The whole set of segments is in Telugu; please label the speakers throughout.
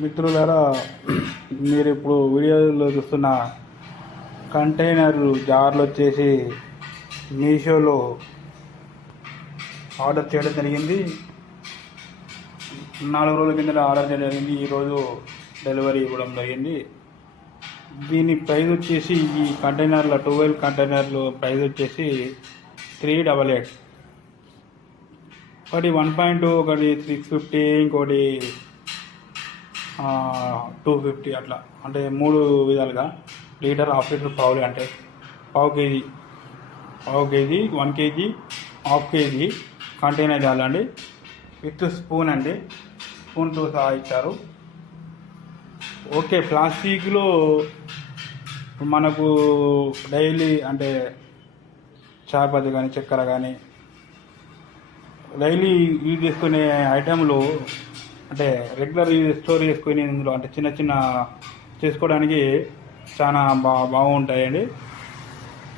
Speaker 1: మిత్రులారా మీరు ఇప్పుడు వీడియోలో చూస్తున్న కంటైనర్లు జార్లు వచ్చేసి మీషోలో ఆర్డర్ చేయడం జరిగింది. నాలుగు రోజుల కింద ఆర్డర్ చేయడం జరిగింది. ఈరోజు డెలివరీ ఇవ్వడం జరిగింది. దీని ప్రైస్ వచ్చేసి ఈ కంటైనర్ల ట్వెల్వ్ కంటైనర్లు ప్రైస్ వచ్చేసి త్రీ డబల్ ఎయిట్. ఒకటి వన్ పాయింట్ టూ ఒకటి సిక్స్ ఫిఫ్టీ ఇంకోటి టూ ఫిఫ్టీ అట్లా. అంటే మూడు విధాలుగా. లీటర్ హాఫ్ లీటర్ పావులు అంటే పావు కేజీ. పావు KG one KG half KG container చాలండి. విత్ స్పూన్ అండి. స్పూన్తో సహా ఇచ్చారు. ఓకే ప్లాస్టిక్లో మనకు డైలీ అంటే చాపతి కానీ చక్కెర కానీ డైలీ యూజ్ చేసుకునే ఐటెంలో అంటే రెగ్యులర్ స్టోరీ స్టోర్ ఇందులో అంటే చిన్న చిన్న చేసుకోవడానికి చాలా బా బాగుంటాయండి.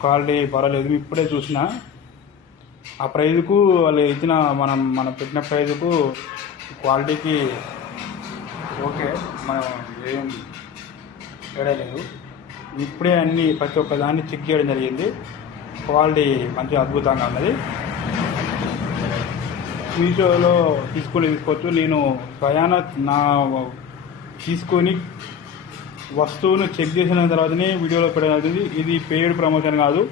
Speaker 1: క్వాలిటీ పర్వాలేదు ఇప్పుడే చూసిన. ఆ ప్రైజ్కు వాళ్ళు ఇచ్చిన మనం మనం పెట్టిన ప్రైజ్కు క్వాలిటీకి ఓకే మనం ఏం తేడా లేదు ఇప్పుడే అన్ని ప్రతి ఒక్క దాన్ని చెక్ చేయడం జరిగింది. క్వాలిటీ మంచిగా అద్భుతంగా ఉన్నది. మీషోలో తీసుకొని తీసుకోవచ్చు. నేను ప్రయాణ నా తీసుకొని వస్తువును చెక్ చేసిన తర్వాతనే వీడియోలో పెట్టడం ఇది పెయిడ్ ప్రమోషన్ కాదు.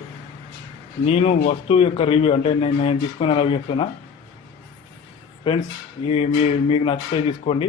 Speaker 1: నేను వస్తువు యొక్క రివ్యూ అంటే నేను నేను తీసుకున్న రివ్యూ ఇస్తున్నా ఫ్రెండ్స్ ఈ మీ మీకు నచ్చితే తీసుకోండి.